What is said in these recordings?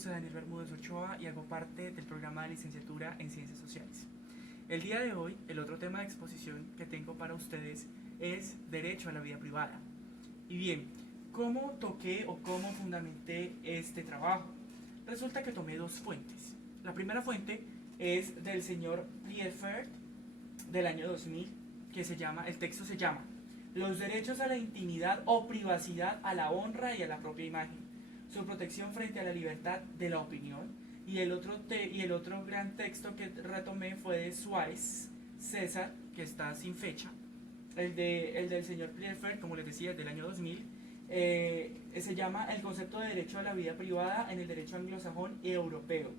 José Daniel Bermúdez Ochoa y hago parte del programa de licenciatura en Ciencias Sociales. El día de hoy, el otro tema de exposición que tengo para ustedes es Derecho a la vida privada. Y bien, ¿cómo toqué o cómo fundamenté este trabajo? Resulta que tomé dos fuentes. La primera fuente es del señor Pliefert del año 2000, que el texto se llama Los derechos a la intimidad o privacidad, a la honra y a la propia imagen, su protección frente a la libertad de la opinión. Y el otro gran texto que retomé fue de Suárez César, que está sin fecha, el del señor Pliefert, como les decía, del año 2000, se llama El concepto de derecho a la vida privada en el derecho anglosajón y europeo.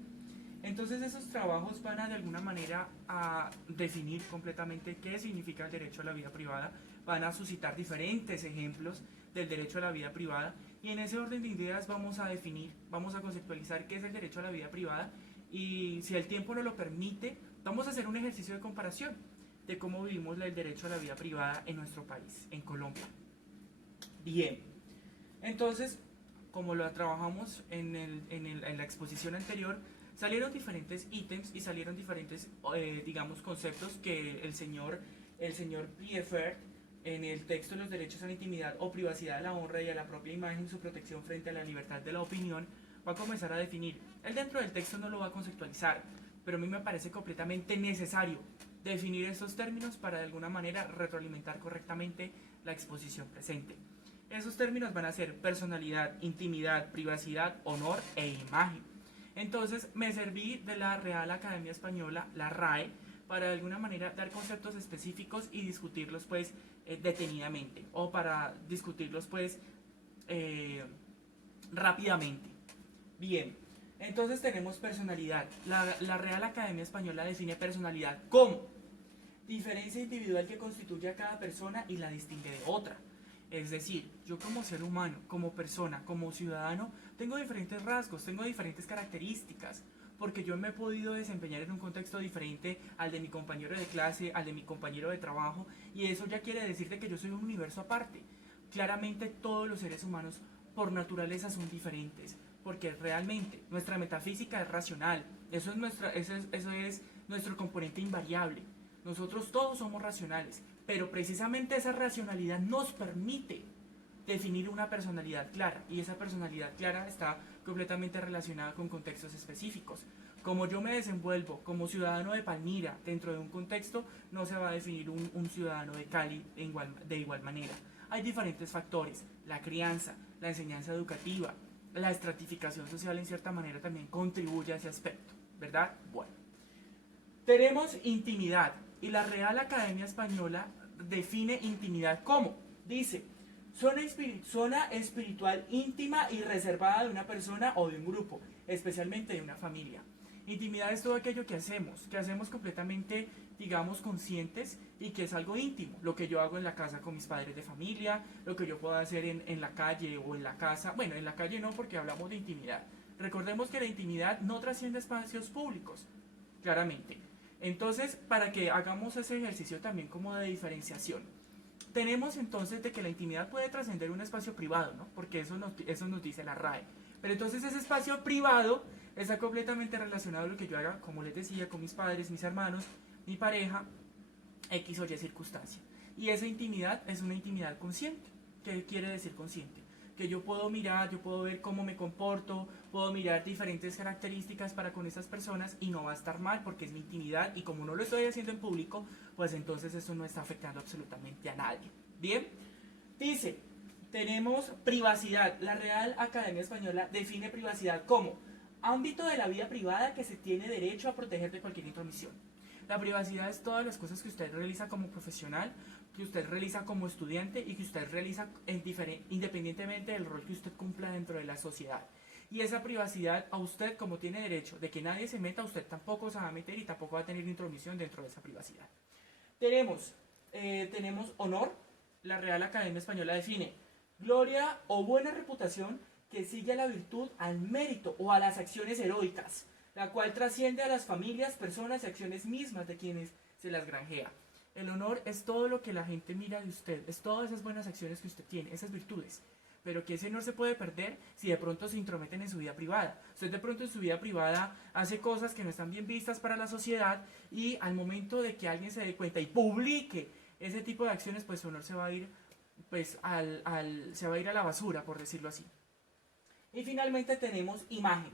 Entonces esos trabajos van a de alguna manera a definir completamente qué significa el derecho a la vida privada, van a suscitar diferentes ejemplos del derecho a la vida privada y en ese orden de ideas vamos a definir, vamos a conceptualizar qué es el derecho a la vida privada y si el tiempo nos lo permite, vamos a hacer un ejercicio de comparación de cómo vivimos el derecho a la vida privada en nuestro país, en Colombia. Bien, entonces, como lo trabajamos en la exposición anterior, salieron diferentes ítems y salieron diferentes, digamos, conceptos que el señor Pliefert, en el texto de los derechos a la intimidad o privacidad, a la honra y a la propia imagen, su protección frente a la libertad de la opinión, va a comenzar a definir. Él dentro del texto no lo va a conceptualizar, pero a mí me parece completamente necesario definir esos términos para de alguna manera retroalimentar correctamente la exposición presente. Esos términos van a ser personalidad, intimidad, privacidad, honor e imagen. Entonces me serví de la Real Academia Española, la RAE, para de alguna manera dar conceptos específicos y discutirlos pues detenidamente o para discutirlos pues rápidamente. Bien, entonces tenemos personalidad. La Real Academia Española define personalidad como diferencia individual que constituye a cada persona y la distingue de otra. Es decir, yo como ser humano, como persona, como ciudadano, tengo diferentes rasgos, tengo diferentes características, porque yo me he podido desempeñar en un contexto diferente al de mi compañero de clase, al de mi compañero de trabajo, y eso ya quiere decir de que yo soy un universo aparte. Claramente todos los seres humanos por naturaleza son diferentes, porque realmente nuestra metafísica es racional, eso es nuestro componente invariable. Nosotros todos somos racionales, pero precisamente esa racionalidad nos permite definir una personalidad clara, y esa personalidad clara está completamente relacionada con contextos específicos. Como yo me desenvuelvo como ciudadano de Palmira dentro de un contexto, no se va a definir un ciudadano de Cali de igual manera. Hay diferentes factores, la crianza, la enseñanza educativa, la estratificación social en cierta manera también contribuye a ese aspecto, ¿verdad? Bueno. Tenemos intimidad y la Real Academia Española define intimidad como, dice, zona espiritual íntima y reservada de una persona o de un grupo, especialmente de una familia. Intimidad es todo aquello que hacemos completamente, digamos, conscientes y que es algo íntimo. Lo que yo hago en la casa con mis padres de familia, lo que yo puedo hacer en la calle o en la casa. Bueno, en la calle no porque hablamos de intimidad. Recordemos que la intimidad no trasciende espacios públicos, claramente. Entonces, para que hagamos ese ejercicio también como de diferenciación, tenemos entonces de que la intimidad puede trascender un espacio privado, ¿no? Porque eso nos dice la RAE. Pero entonces ese espacio privado está completamente relacionado a lo que yo haga, como les decía, con mis padres, mis hermanos, mi pareja, X o Y circunstancia. Y esa intimidad es una intimidad consciente. ¿Qué quiere decir consciente? Que yo puedo mirar, yo puedo ver cómo me comporto, puedo mirar diferentes características para con esas personas y no va a estar mal porque es mi intimidad y como no lo estoy haciendo en público, pues entonces eso no está afectando absolutamente a nadie. Bien, dice, tenemos privacidad. La Real Academia Española define privacidad como ámbito de la vida privada que se tiene derecho a proteger de cualquier intromisión. La privacidad es todas las cosas que usted realiza como profesional, que usted realiza como estudiante y que usted realiza independientemente del rol que usted cumpla dentro de la sociedad. Y esa privacidad a usted como tiene derecho de que nadie se meta, usted tampoco se va a meter y tampoco va a tener intromisión dentro de esa privacidad. Tenemos honor. La Real Academia Española define gloria o buena reputación que sigue a la virtud, al mérito o a las acciones heroicas, la cual trasciende a las familias, personas y acciones mismas de quienes se las granjea. El honor es todo lo que la gente mira de usted, es todas esas buenas acciones que usted tiene, esas virtudes. pero que ese no se puede perder si de pronto se intrometen en su vida privada. Usted de pronto en su vida privada hace cosas que no están bien vistas para la sociedad y al momento de que alguien se dé cuenta y publique ese tipo de acciones, pues su honor se va a ir, pues, se va a ir a la basura, por decirlo así. Y finalmente tenemos imagen.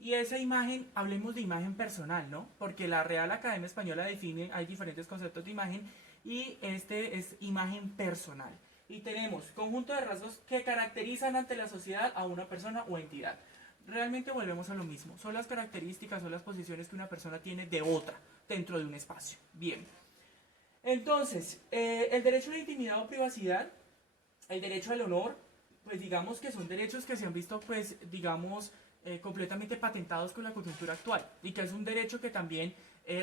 Y esa imagen, hablemos de imagen personal, ¿no? Porque la Real Academia Española define, hay diferentes conceptos de imagen y este es imagen personal. Y tenemos conjunto de rasgos que caracterizan ante la sociedad a una persona o entidad. Realmente volvemos a lo mismo. Son las características, son las posiciones que una persona tiene de otra dentro de un espacio. Bien. Entonces, el derecho a la intimidad o privacidad, el derecho al honor, pues digamos que son derechos que se han visto, pues digamos, completamente patentados con la coyuntura actual y que es un derecho que también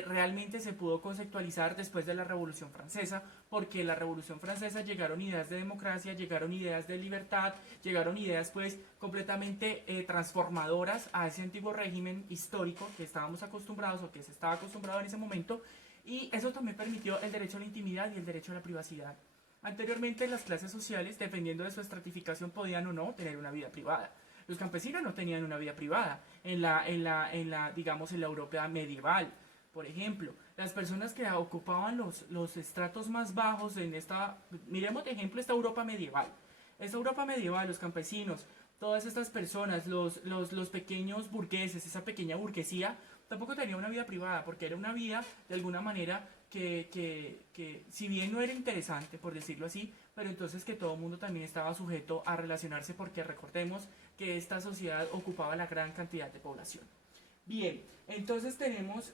realmente se pudo conceptualizar después de la Revolución Francesa, porque en la Revolución Francesa llegaron ideas de democracia, llegaron ideas de libertad, llegaron ideas pues completamente transformadoras a ese antiguo régimen histórico que estábamos acostumbrados o que se estaba acostumbrado en ese momento, y eso también permitió el derecho a la intimidad y el derecho a la privacidad. Anteriormente las clases sociales, dependiendo de su estratificación, podían o no tener una vida privada. Los campesinos no tenían una vida privada digamos, en la Europa medieval. Por ejemplo, las personas que ocupaban los estratos más bajos en esta, miremos de ejemplo esta Europa medieval. Esta Europa medieval, los campesinos, todas estas personas, los pequeños burgueses, esa pequeña burguesía, tampoco tenía una vida privada, porque era una vida, de alguna manera, que si bien no era interesante, por decirlo así, pero entonces que todo el mundo también estaba sujeto a relacionarse, porque recordemos que esta sociedad ocupaba la gran cantidad de población. Bien, entonces tenemos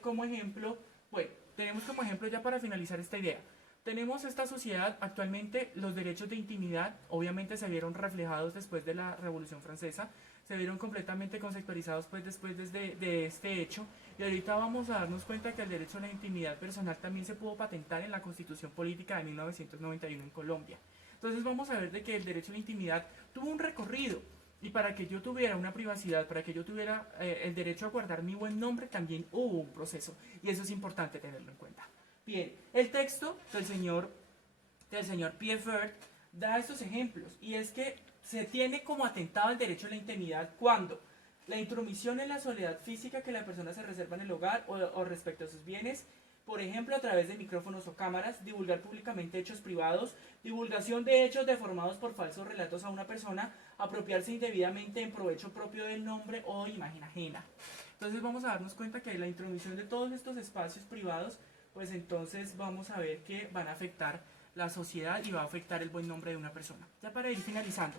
como ejemplo, bueno, tenemos como ejemplo ya para finalizar esta idea, tenemos esta sociedad actualmente, los derechos de intimidad obviamente se vieron reflejados después de la Revolución Francesa, se vieron completamente conceptualizados pues después de este hecho, y ahorita vamos a darnos cuenta que el derecho a la intimidad personal también se pudo patentar en la Constitución Política de 1991 en Colombia. Entonces vamos a ver de que el derecho a la intimidad tuvo un recorrido, y para que yo tuviera una privacidad, para que yo tuviera el derecho a guardar mi buen nombre, también hubo un proceso, y eso es importante tenerlo en cuenta. Bien, el texto del señor Pierre Fert da estos ejemplos, y es que se tiene como atentado el derecho a la intimidad cuando la intromisión en la soledad física que la persona se reserva en el hogar o respecto a sus bienes, por ejemplo a través de micrófonos o cámaras, divulgar públicamente hechos privados, divulgación de hechos deformados por falsos relatos a una persona, apropiarse indebidamente en provecho propio del nombre o imagen ajena. Entonces vamos a darnos cuenta que la intromisión de todos estos espacios privados, pues entonces vamos a ver que van a afectar la sociedad y va a afectar el buen nombre de una persona. Ya para ir finalizando,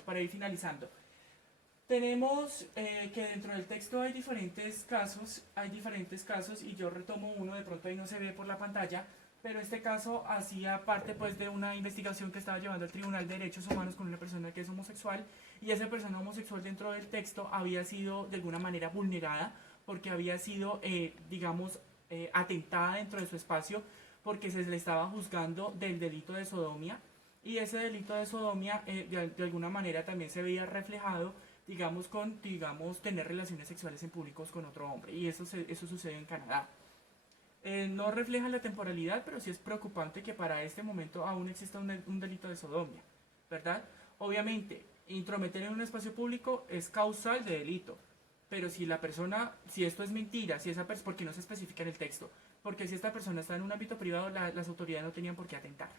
tenemos que dentro del texto hay diferentes casos y yo retomo uno, de pronto ahí no se ve por la pantalla, pero este caso hacía parte pues de una investigación que estaba llevando el Tribunal de Derechos Humanos con una persona que es homosexual, y esa persona homosexual dentro del texto había sido de alguna manera vulnerada porque había sido, digamos, atentada dentro de su espacio porque se le estaba juzgando del delito de sodomía, y ese delito de sodomía de alguna manera también se veía reflejado, digamos, tener relaciones sexuales en públicos con otro hombre, y eso sucede en Canadá. No refleja la temporalidad, pero sí es preocupante que para este momento aún exista un delito de sodomía, ¿verdad? Obviamente, intrometer en un espacio público es causal de delito, pero si la persona, si esto es mentira, si esa persona, porque no se especifica en el texto, porque si esta persona está en un ámbito privado, las autoridades no tenían por qué atentar.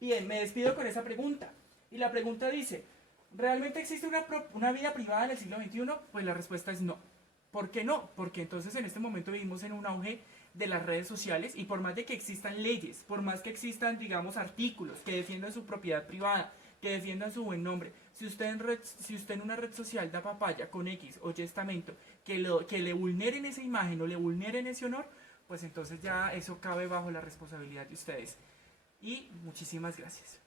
Bien, me despido con esa pregunta, y la pregunta dice, ¿realmente existe una vida privada en el siglo XXI? Pues la respuesta es no. ¿Por qué no? Porque entonces en este momento vivimos en un auge de las redes sociales, y por más de que existan leyes, por más que existan, digamos, artículos que defiendan su propiedad privada, que defiendan su buen nombre, si usted en una red social da papaya con X o Y estamento que le vulneren esa imagen o le vulneren ese honor, pues entonces ya eso cabe bajo la responsabilidad de ustedes. Y muchísimas gracias.